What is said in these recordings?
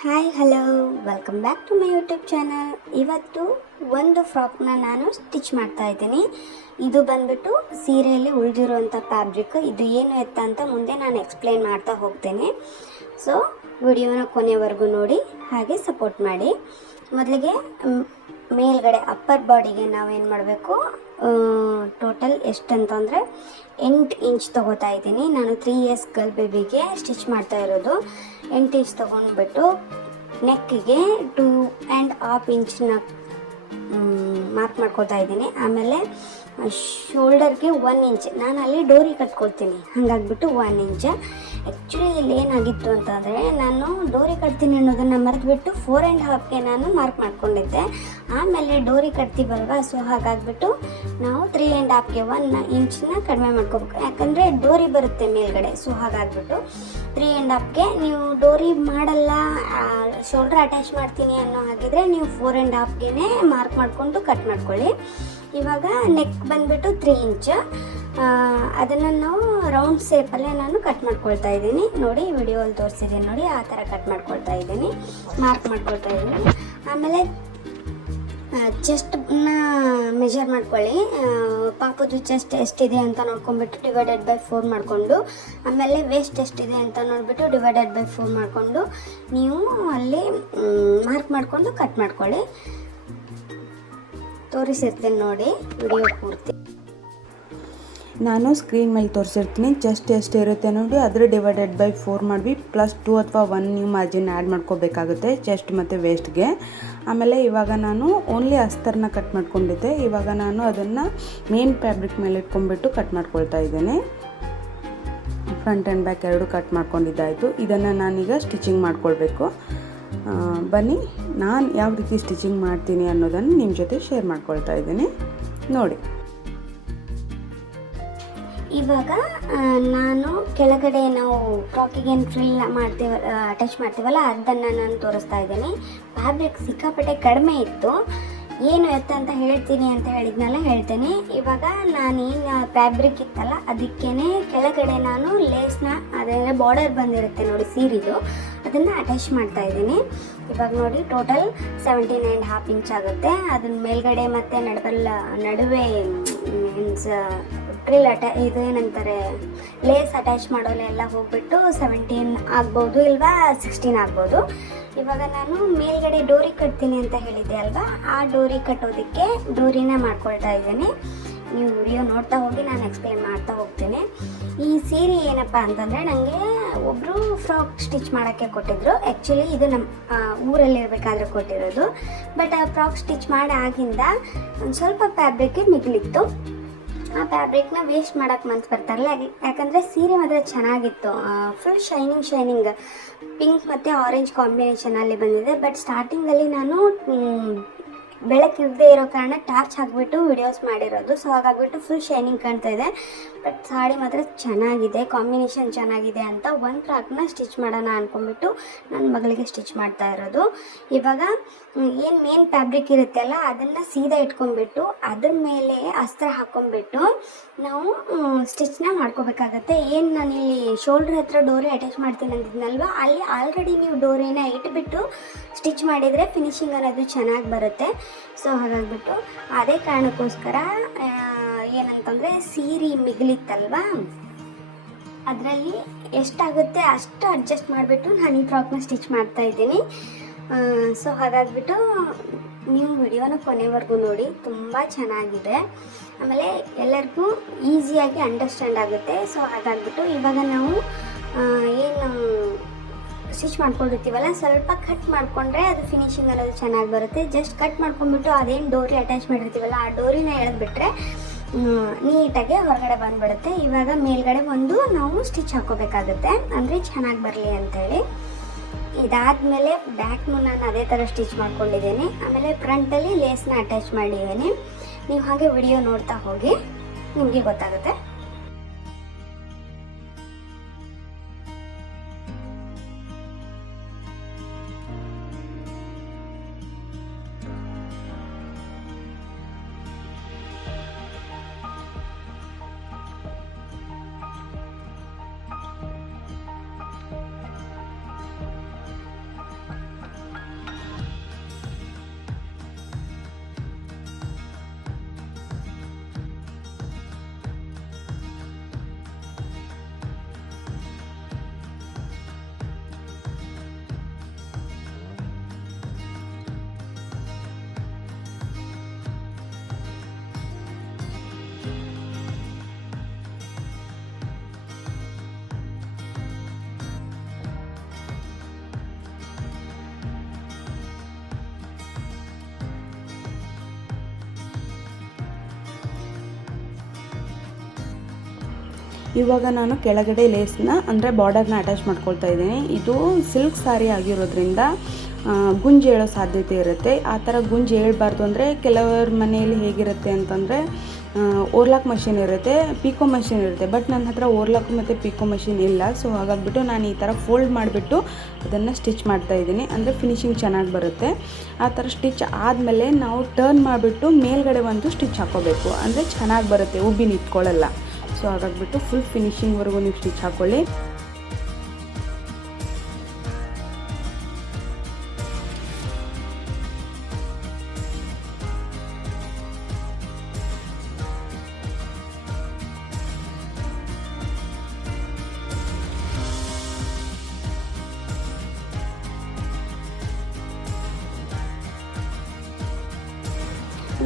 Hi hello welcome back to my YouTube channel. ಇವತ್ತು ಒಂದು ಫ್ರಾಕ್ನ ನಾನು ಸ್ಟಿಚ್ ಮಾಡ್ತಾ ಇದ್ದೀನಿ. ಇದು ಬಂದ್ಬಿಟ್ಟು ಸೀರೆಯಲ್ಲಿ ಉಳಿದಿರುವಂಥ ಫ್ಯಾಬ್ರಿಕ್. ಇದು ಏನು ಎತ್ತ ಅಂತ ಮುಂದೆ ನಾನು ಎಕ್ಸ್ಪ್ಲೈನ್ ಮಾಡ್ತಾ ಹೋಗ್ತೇನೆ. ಸೊ ವಿಡಿಯೋನ ಕೊನೆವರೆಗೂ ನೋಡಿ, ಹಾಗೆ ಸಪೋರ್ಟ್ ಮಾಡಿ. ಮೊದಲಿಗೆ ಮೇಲ್ಗಡೆ ಅಪ್ಪರ್ ಬಾಡಿಗೆ ನಾವೇನು ಮಾಡಬೇಕು, ಟೋಟಲ್ ಎಷ್ಟಂತಂದರೆ 8 ಇಂಚ್ ತೊಗೋತಾ ಇದ್ದೀನಿ. ನಾನು 3 years ಗರ್ಲ್ ಬೇಬಿಗೆ ಸ್ಟಿಚ್ ಮಾಡ್ತಾ ಇರೋದು. 8 ಇಂಚ್ ತೊಗೊಂಡ್ಬಿಟ್ಟು ನೆಕ್ಕಿಗೆ 2.5 ಇಂಚನ್ನ ಮಾರ್ಕ್ ಮಾಡ್ಕೊಳ್ತಾ ಇದ್ದೀನಿ. ಆಮೇಲೆ ಶೋಲ್ಡರ್ಗೆ 1 ಇಂಚ್ ನಾನು ಅಲ್ಲಿ ಡೋರಿ ಕಟ್ಕೊಳ್ತೀನಿ, ಹಾಗಾಗ್ಬಿಟ್ಟು 1 ಇಂಚ್. ಆ್ಯಕ್ಚುಲಿ ಇಲ್ಲಿ ಏನಾಗಿತ್ತು ಅಂತಂದರೆ, ನಾನು ಡೋರಿ ಕಟ್ತೀನಿ ಅನ್ನೋದನ್ನು ಮರೆತುಬಿಟ್ಟು 4.5ಗೆ ನಾನು ಮಾರ್ಕ್ ಮಾಡ್ಕೊಂಡಿದ್ದೆ. ಆಮೇಲೆ ಡೋರಿ ಕಟ್ತೀವಲ್ವ, ಸೊ ಹಾಗಾಗ್ಬಿಟ್ಟು ನಾವು 3.5ಗೆ 1 ಇಂಚನ್ನ ಕಡಿಮೆ ಮಾಡ್ಕೋಬೇಕು, ಯಾಕಂದರೆ ಡೋರಿ ಬರುತ್ತೆ ಮೇಲ್ಗಡೆ. ಸೊ ಹಾಗಾಗ್ಬಿಟ್ಟು 3.5ಗೆ ನೀವು ಡೋರಿ ಮಾಡಲ್ಲ, ಶೋಲ್ಡ್ರ್ ಅಟ್ಯಾಚ್ ಮಾಡ್ತೀನಿ ಅನ್ನೋ ಹಾಗಿದ್ರೆ ನೀವು 4.5ಗೆ ಮಾರ್ಕ್ ಮಾಡಿಕೊಂಡು ಕಟ್ ಮಾಡ್ಕೊಳ್ಳಿ. ಇವಾಗ ನೆಕ್ ಬಂದುಬಿಟ್ಟು 3 ಇಂಚ್, ಅದನ್ನು ನಾವು ರೌಂಡ್ ಶೇಪಲ್ಲೇ ನಾನು ಕಟ್ ಮಾಡ್ಕೊಳ್ತಾ ಇದ್ದೀನಿ. ನೋಡಿ ವಿಡಿಯೋಲ್ಲಿ ತೋರಿಸಿದ್ದೀನಿ ನೋಡಿ, ಆ ಥರ ಕಟ್ ಮಾಡ್ಕೊಳ್ತಾ ಇದ್ದೀನಿ, ಮಾರ್ಕ್ ಮಾಡ್ಕೊಳ್ತಾ ಇದ್ದೀನಿ. ಆಮೇಲೆ ಚೆಸ್ಟನ್ನ ಮೆಜರ್ ಮಾಡ್ಕೊಳ್ಳಿ. ಪಾಪುದು ಚೆಸ್ಟ್ ಎಷ್ಟಿದೆ ಅಂತ ನೋಡ್ಕೊಂಡ್ಬಿಟ್ಟು ಡಿವೈಡೆಡ್/4 ಮಾಡಿಕೊಂಡು, ಆಮೇಲೆ ವೇಸ್ಟ್ ಎಷ್ಟಿದೆ ಅಂತ ನೋಡಿಬಿಟ್ಟು ಡಿವೈಡೆಡ್/4 ಮಾಡಿಕೊಂಡು ನೀವು ಅಲ್ಲಿ ಮಾರ್ಕ್ ಮಾಡಿಕೊಂಡು ಕಟ್ ಮಾಡ್ಕೊಳ್ಳಿ. ತೋರಿಸಿರ್ತೀನಿ ನೋಡಿ ವಿಡಿಯೋ ಪೂರ್ತಿ. ನಾನು ಸ್ಕ್ರೀನ್ ಮೇಲೆ ತೋರಿಸಿರ್ತೀನಿ. ಚೆಸ್ಟ್ ಎಷ್ಟು ಇರುತ್ತೆ ನೋಡಿ, ಅದರ ಡಿವೈಡೆಡ್/4 ಮಾಡಿ +2 ಅಥವಾ 1 ನೀವು ಮಾರ್ಜಿನ್ ಆ್ಯಡ್ ಮಾಡ್ಕೋಬೇಕಾಗುತ್ತೆ ಚೆಸ್ಟ್ ಮತ್ತು ವೇಸ್ಟ್ಗೆ. ಆಮೇಲೆ ಇವಾಗ ನಾನು ಓನ್ಲಿ ಅಸ್ತರನ್ನ ಕಟ್ ಮಾಡ್ಕೊಂಡಿದ್ದೆ. ಇವಾಗ ನಾನು ಅದನ್ನು ಮೇನ್ ಫ್ಯಾಬ್ರಿಕ್ ಮೇಲೆ ಇಟ್ಕೊಂಡ್ಬಿಟ್ಟು ಕಟ್ ಮಾಡ್ಕೊಳ್ತಾ ಇದ್ದೇನೆ. ಫ್ರಂಟ್ ಆ್ಯಂಡ್ ಬ್ಯಾಕ್ ಎರಡು ಕಟ್ ಮಾಡ್ಕೊಂಡಿದ್ದಾಯಿತು. ಇದನ್ನು ನಾನೀಗ ಸ್ಟಿಚಿಂಗ್ ಮಾಡ್ಕೊಳ್ಬೇಕು. ಬನ್ನಿ ನಾನು ಯಾವ ರೀತಿ ಸ್ಟಿಚಿಂಗ್ ಮಾಡ್ತೀನಿ ಅನ್ನೋದನ್ನು ನಿಮ್ಮ ಜೊತೆ ಶೇರ್ ಮಾಡ್ಕೊಳ್ತಾ ಇದ್ದೀನಿ ನೋಡಿ. ಇವಾಗ ನಾನು ಕೆಳಗಡೆ ನಾವು ಫ್ರಾಕಿಗೆ ಏನು ಫ್ರಿಲ್ ಅಟ್ಯಾಚ್ ಮಾಡ್ತೀವಲ್ಲ, ಅದನ್ನು ನಾನು ತೋರಿಸ್ತಾ ಇದ್ದೀನಿ. ಫ್ಯಾಬ್ರಿಕ್ ಸಿಕ್ಕಾಪಟ್ಟೆ ಕಡಿಮೆ ಇತ್ತು. ಏನು ಎತ್ತ ಅಂತ ಹೇಳ್ತೀನಿ ಅಂತ ಹೇಳ್ತೇನೆ. ಇವಾಗ ನಾನೇನು ಫ್ಯಾಬ್ರಿಕ್ ಇತ್ತಲ್ಲ, ಅದಕ್ಕೇ ಕೆಳಗಡೆ ನಾನು ಲೇಸ್ನ, ಅದೇ ಬಾರ್ಡರ್ ಬಂದಿರುತ್ತೆ ನೋಡಿ ಸೀರೆದು, ಅದನ್ನು ಅಟ್ಯಾಚ್ ಮಾಡ್ತಾ ಇದ್ದೀನಿ. ಇವಾಗ ನೋಡಿ ಟೋಟಲ್ 17.5 ಇಂಚ್ ಆಗುತ್ತೆ. ಅದನ್ನ ಮೇಲ್ಗಡೆ ಮತ್ತು ನಡುವೆ ಮೀನ್ಸ್ ಫ್ರಿಲ್ ಇದು ಏನಂತಾರೆ, ಲೇಸ್ ಅಟ್ಯಾಚ್ ಮಾಡೋಲೆಲ್ಲ ಹೋಗ್ಬಿಟ್ಟು 17 ಆಗ್ಬೋದು, ಇಲ್ವಾ 16 ಆಗ್ಬೋದು. ಇವಾಗ ನಾನು ಮೇಲ್ಗಡೆ ಡೋರಿ ಕಟ್ತೀನಿ ಅಂತ ಹೇಳಿದ್ದೆ ಅಲ್ವಾ, ಆ ಡೋರಿ ಕಟ್ಟೋದಕ್ಕೆ ಡೋರಿನ ಮಾಡ್ಕೊಳ್ತಾ ಇದ್ದೀನಿ. ನೀವು ವಿಡಿಯೋ ನೋಡ್ತಾ ಹೋಗಿ, ನಾನು ಎಕ್ಸ್ಪ್ಲೇನ್ ಮಾಡ್ತಾ ಹೋಗ್ತೀನಿ. ಈ ಸೀರೆ ಏನಪ್ಪ ಅಂತಂದರೆ, ನನಗೆ ಒಬ್ಬರು ಫ್ರಾಕ್ ಸ್ಟಿಚ್ ಮಾಡೋಕ್ಕೆ ಕೊಟ್ಟಿದ್ದರು. ಆ್ಯಕ್ಚುಲಿ ಇದು ನಮ್ಮ ಊರಲ್ಲಿರಬೇಕಾದ್ರೆ ಕೊಟ್ಟಿರೋದು. ಬಟ್ ಆ ಫ್ರಾಕ್ ಸ್ಟಿಚ್ ಮಾಡಾಗಿಂದ ಒಂದು ಸ್ವಲ್ಪ ಫ್ಯಾಬ್ರಿಕ್ ಮಿಗಿಲಿತ್ತು. ಆ ಫ್ಯಾಬ್ರಿಕ್ನ ವೇಸ್ಟ್ ಮಾಡೋಕ್ಕೆ ಮನ್ಸು ಬರ್ತಾರಲ್ಲ, ಯಾಕಂದರೆ ಸೀರೆ ಮಾತ್ರ ಚೆನ್ನಾಗಿತ್ತು. ಫುಲ್ ಶೈನಿಂಗ್ ಪಿಂಕ್ ಮತ್ತು ಆರೆಂಜ್ ಕಾಂಬಿನೇಷನಲ್ಲಿ ಬಂದಿದೆ. ಬಟ್ ಸ್ಟಾರ್ಟಿಂಗಲ್ಲಿ ನಾನು ಬೆಳಕಿರದೇ ಇರೋ ಕಾರಣ ಟಾರ್ಚ್ ಹಾಕಿಬಿಟ್ಟು ವಿಡಿಯೋಸ್ ಮಾಡಿರೋದು. ಸೊ ಹಾಗಾಗ್ಬಿಟ್ಟು ಫುಲ್ ಶೈನಿಂಗ್ ಕಾಣ್ತಾ ಇದೆ. ಬಟ್ ಸಾಡಿ ಮಾತ್ರ ಚೆನ್ನಾಗಿದೆ, ಕಾಂಬಿನೇಷನ್ ಚೆನ್ನಾಗಿದೆ ಅಂತ ಒಂದು ಫ್ರಾಕ್ನ ಸ್ಟಿಚ್ ಮಾಡೋಣ ಅಂದ್ಕೊಂಡ್ಬಿಟ್ಟು ನನ್ನ ಮಗಳಿಗೆ ಸ್ಟಿಚ್ ಮಾಡ್ತಾ ಇರೋದು. ಇವಾಗ ಏನು ಮೇನ್ ಫ್ಯಾಬ್ರಿಕ್ ಇರುತ್ತೆ ಅಲ್ಲ, ಅದನ್ನು ಸೀದಾ ಇಟ್ಕೊಂಡ್ಬಿಟ್ಟು ಅದ್ರ ಮೇಲೆ ಅಸ್ತ್ರ ಹಾಕ್ಕೊಂಡ್ಬಿಟ್ಟು ನಾವು ಸ್ಟಿಚ್ನ ಮಾಡ್ಕೋಬೇಕಾಗತ್ತೆ. ಏನು ನಾನಿಲ್ಲಿ ಶೋಲ್ಡ್ರ್ ಹತ್ರ ಡೋರಿ ಅಟ್ಯಾಚ್ ಮಾಡ್ತೀನಿ ಅಂತಿದ್ನಲ್ವ, ಅಲ್ಲಿ ಆಲ್ರೆಡಿ ನೀವು ಡೋರಿನ ಇಟ್ಬಿಟ್ಟು ಸ್ಟಿಚ್ ಮಾಡಿದರೆ ಫಿನಿಶಿಂಗ್ ಅನ್ನೋದು ಚೆನ್ನಾಗಿ ಬರುತ್ತೆ. ಸೊ ಹಾಗಾಗ್ಬಿಟ್ಟು ಅದೇ ಕಾರಣಕ್ಕೋಸ್ಕರ ಏನಂತಂದರೆ, ಸೀರೆ ಮಿಗಿಲಿತ್ತಲ್ವ, ಅದರಲ್ಲಿ ಎಷ್ಟಾಗುತ್ತೆ ಅಷ್ಟು ಅಡ್ಜಸ್ಟ್ ಮಾಡಿಬಿಟ್ಟು ನಾನು ಈ ಫ್ರಾಕ್ನ ಸ್ಟಿಚ್ ಮಾಡ್ತಾ ಇದ್ದೀನಿ. ಸೊ ಹಾಗಾಗ್ಬಿಟ್ಟು ನೀವು ವಿಡಿಯೋನ ಕೊನೆವರೆಗೂ ನೋಡಿ, ತುಂಬ ಚೆನ್ನಾಗಿದೆ. ಆಮೇಲೆ ಎಲ್ಲರಿಗೂ ಈಸಿಯಾಗಿ ಅಂಡರ್ಸ್ಟ್ಯಾಂಡ್ ಆಗುತ್ತೆ. ಸೊ ಹಾಗಾಗ್ಬಿಟ್ಟು ಇವಾಗ ನಾವು ಏನು ಸ್ಟಿಚ್ ಮಾಡ್ಕೊಂಡಿರ್ತೀವಲ್ಲ, ಸ್ವಲ್ಪ ಕಟ್ ಮಾಡಿಕೊಂಡ್ರೆ ಅದು ಫಿನಿಶಿಂಗ್ ಅನ್ನೋದು ಚೆನ್ನಾಗಿ ಬರುತ್ತೆ. ಜಸ್ಟ್ ಕಟ್ ಮಾಡ್ಕೊಂಡ್ಬಿಟ್ಟು ಅದೇನು ಡೋರಿ ಅಟ್ಯಾಚ್ ಮಾಡಿರ್ತೀವಲ್ಲ, ಆ ಡೋರಿನ ಎಳೆದ್ಬಿಟ್ರೆ ನೀಟಾಗಿ ಹೊರಗಡೆ ಬಂದುಬಿಡುತ್ತೆ. ಇವಾಗ ಮೇಲ್ಗಡೆ ಒಂದು ನಾವು ಸ್ಟಿಚ್ ಹಾಕ್ಕೋಬೇಕಾಗುತ್ತೆ, ಅಂದರೆ ಚೆನ್ನಾಗಿ ಬರಲಿ ಅಂಥೇಳಿ. ಇದಾದಮೇಲೆ ಬ್ಯಾಕ್ನು ನಾನು ಅದೇ ಥರ ಸ್ಟಿಚ್ ಮಾಡ್ಕೊಂಡಿದ್ದೀನಿ. ಆಮೇಲೆ ಫ್ರಂಟಲ್ಲಿ ಲೇಸ್ನ ಅಟ್ಯಾಚ್ ಮಾಡಿದ್ದೀನಿ. ನೀವು ಹಾಗೆ ವಿಡಿಯೋ ನೋಡ್ತಾ ಹೋಗಿ, ನಿಮಗೆ ಗೊತ್ತಾಗುತ್ತೆ. ಇವಾಗ ನಾನು ಕೆಳಗಡೆ ಲೇಸ್ನ ಅಂದರೆ ಬಾರ್ಡರ್ನ ಅಟ್ಯಾಚ್ ಮಾಡ್ಕೊಳ್ತಾ ಇದ್ದೀನಿ. ಇದು ಸಿಲ್ಕ್ ಸಾರಿ ಆಗಿರೋದ್ರಿಂದ ಗುಂಜು ಏಳೋ ಸಾಧ್ಯತೆ ಇರುತ್ತೆ. ಆ ಥರ ಗುಂಜು ಏಳಬಾರ್ದು ಅಂದರೆ ಕೆಲವರ ಮನೆಯಲ್ಲಿ ಹೇಗಿರುತ್ತೆ ಅಂತಂದರೆ ಓರ್ಲಾಕ್ ಮಷಿನ್ ಇರುತ್ತೆ, ಪಿಕೋ ಮಷಿನ್ ಇರುತ್ತೆ. ಬಟ್ ನನ್ನ ಹತ್ರ ಓರ್ಲಾಕ್ ಮತ್ತು ಪಿಕೋ ಮಷಿನ್ ಇಲ್ಲ. ಸೊ ಹಾಗಾಗಿಬಿಟ್ಟು ನಾನು ಈ ಥರ ಫೋಲ್ಡ್ ಮಾಡಿಬಿಟ್ಟು ಅದನ್ನು ಸ್ಟಿಚ್ ಮಾಡ್ತಾಯಿದ್ದೀನಿ. ಅಂದರೆ ಫಿನಿಶಿಂಗ್ ಚೆನ್ನಾಗಿ ಬರುತ್ತೆ. ಆ ಥರ ಸ್ಟಿಚ್ ಆದಮೇಲೆ ನಾವು ಟರ್ನ್ ಮಾಡಿಬಿಟ್ಟು ಮೇಲ್ಗಡೆ ಒಂದು ಸ್ಟಿಚ್ ಹಾಕ್ಕೋಬೇಕು. ಅಂದರೆ ಚೆನ್ನಾಗಿ ಬರುತ್ತೆ, ಉಬ್ಬಿ ನಿಂತ್ಕೊಳ್ಳಲ್ಲ. ಸೊ ಹಾಗಾಗಿಬಿಟ್ಟು ಫುಲ್ ಫಿನಿಶಿಂಗ್ವರೆಗೂ ನೀವು ಸ್ಟಿಚ್ ಹಾಕ್ಕೊಳ್ಳಿ.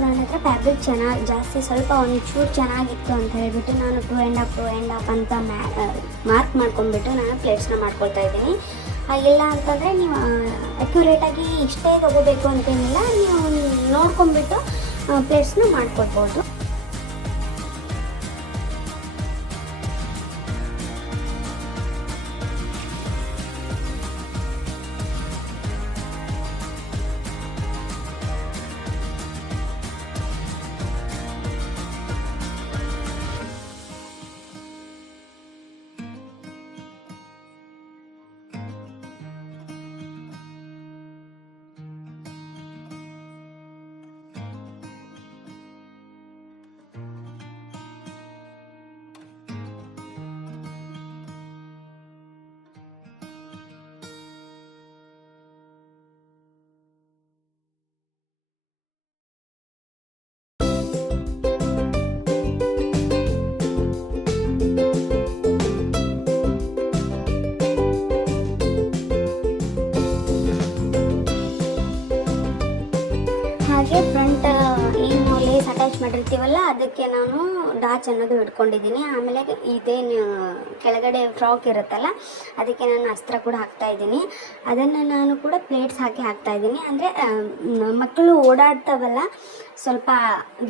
ನನ್ನ ಹತ್ರ ಫ್ಯಾಬ್ರಿಕ್ ಜಾಸ್ತಿ ಸ್ವಲ್ಪ ಒಂಚೂರು ಚೆನ್ನಾಗಿತ್ತು ಅಂತ ಹೇಳ್ಬಿಟ್ಟು ನಾನು 2.5 ಅಂತ ಮಾರ್ಕ್ ಮಾಡ್ಕೊಂಡ್ಬಿಟ್ಟು ನಾನು ಪ್ಲೇಟ್ಸ್ನ ಮಾಡ್ಕೊಳ್ತಾ ಇದ್ದೀನಿ. ಇಲ್ಲ ಅಂತಂದರೆ ನೀವು ಅಕ್ಯುರೇಟಾಗಿ ಇಷ್ಟೇ ತೊಗೋಬೇಕು ಅಂತೇನಿಲ್ಲ, ನೀವು ನೋಡ್ಕೊಂಡ್ಬಿಟ್ಟು ಪ್ಲೇಟ್ಸ್ನ ಮಾಡ್ಕೊಳ್ಬೋದು. ಹಾಗೆ ಫ್ರಂಟ್ ಏನು ಲೇಸ್ ಅಟ್ಯಾಚ್ ಮಾಡಿರ್ತೀವಲ್ಲ ಅದಕ್ಕೆ ನಾನು ಡಾಚ್ ಅನ್ನೋದು ಹಿಡ್ಕೊಂಡಿದ್ದೀನಿ. ಆಮೇಲೆ ಇದೇನು ಕೆಳಗಡೆ ಫ್ರಾಕ್ ಇರುತ್ತಲ್ಲ ಅದಕ್ಕೆ ನಾನು ಅಸ್ತ್ರ ಕೂಡ ಹಾಕ್ತಾಯಿದ್ದೀನಿ. ಅದನ್ನು ನಾನು ಕೂಡ ಪ್ಲೇಟ್ಸ್ ಹಾಕ್ತಾಯಿದ್ದೀನಿ. ಅಂದರೆ ಮಕ್ಕಳು ಓಡಾಡ್ತಾವಲ್ಲ, ಸ್ವಲ್ಪ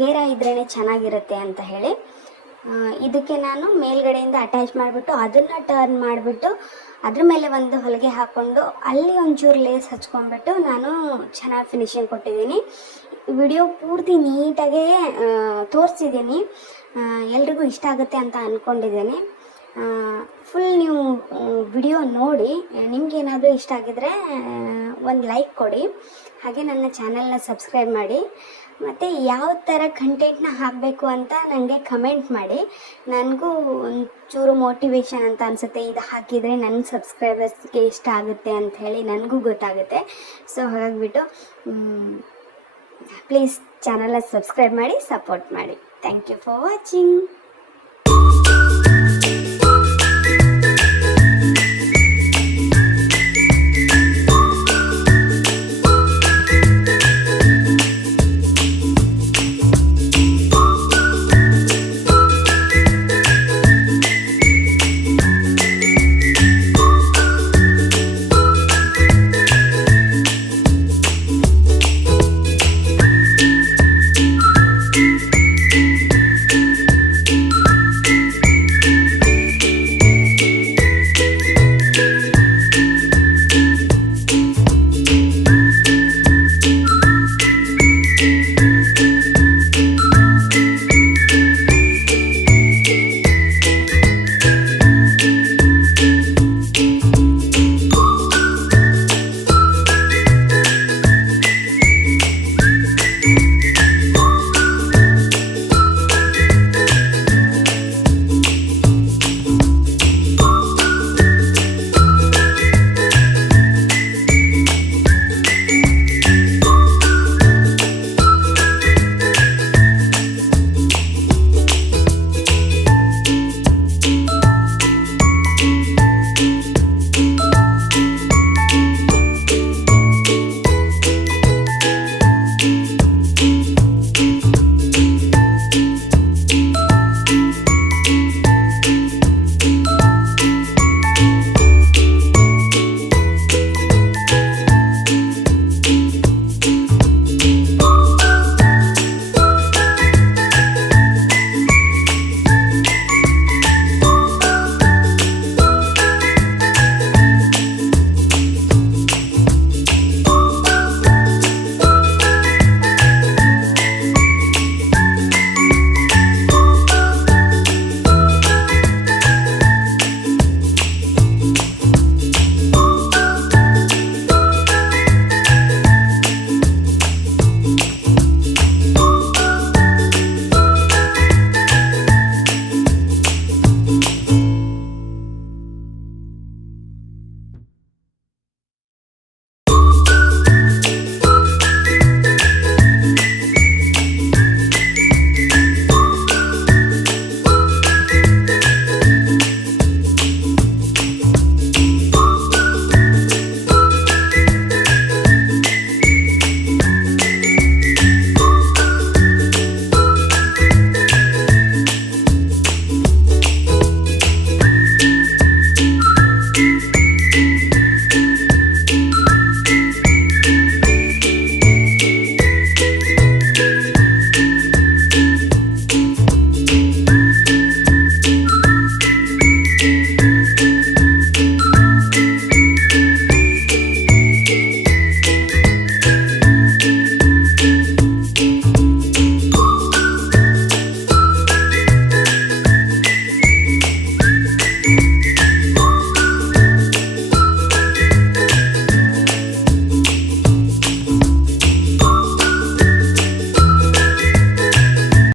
ಗೇರ ಇದ್ರೇ ಚೆನ್ನಾಗಿರುತ್ತೆ ಅಂತ ಹೇಳಿ ಇದಕ್ಕೆ ನಾನು ಮೇಲ್ಗಡೆಯಿಂದ ಅಟ್ಯಾಚ್ ಮಾಡಿಬಿಟ್ಟು ಅದನ್ನು ಟರ್ನ್ ಮಾಡಿಬಿಟ್ಟು ಅದ್ರ ಮೇಲೆ ಒಂದು ಹೊಲಿಗೆ ಹಾಕ್ಕೊಂಡು ಅಲ್ಲಿ ಒಂಚೂರು ಲೇಸ್ ಹಚ್ಕೊಂಡ್ಬಿಟ್ಟು ನಾನು ಚೆನ್ನಾಗಿ ಫಿನಿಶಿಂಗ್ ಕೊಟ್ಟಿದ್ದೀನಿ. ವಿಡಿಯೋ ಪೂರ್ತಿ ನೀಟಾಗೇ ತೋರಿಸಿದ್ದೀನಿ. ಎಲ್ರಿಗೂ ಇಷ್ಟ ಆಗುತ್ತೆ ಅಂತ ಅಂದ್ಕೊಂಡಿದ್ದೀನಿ. ಫುಲ್ ನೀವು ವಿಡಿಯೋ ನೋಡಿ ನಿಮಗೇನಾದರೂ ಇಷ್ಟ ಆಗಿದರೆ ಒಂದು ಲೈಕ್ ಕೊಡಿ. ಹಾಗೆ ನನ್ನ ಚಾನಲ್ನ ಸಬ್ಸ್ಕ್ರೈಬ್ ಮಾಡಿ. ಮತ್ತು ಯಾವ ಥರ ಕಂಟೆಂಟ್ನ ಹಾಕಬೇಕು ಅಂತ ನನಗೆ ಕಮೆಂಟ್ ಮಾಡಿ. ನನಗೂ ಒಂಚೂರು ಮೋಟಿವೇಶನ್ ಅಂತ ಅನಿಸುತ್ತೆ, ಇದು ಹಾಕಿದರೆ ನನ್ನ ಸಬ್ಸ್ಕ್ರೈಬರ್ಸ್ಗೆ ಇಷ್ಟ ಆಗುತ್ತೆ ಅಂತ ಹೇಳಿ ನನಗೂ ಗೊತ್ತಾಗುತ್ತೆ. ಸೊ ಹಾಗಾಗಿಬಿಟ್ಟು ಪ್ಲೀಸ್ ಚಾನಲ್ನ ಸಬ್ಸ್ಕ್ರೈಬ್ ಮಾಡಿ, ಸಪೋರ್ಟ್ ಮಾಡಿ. Thank you for watching.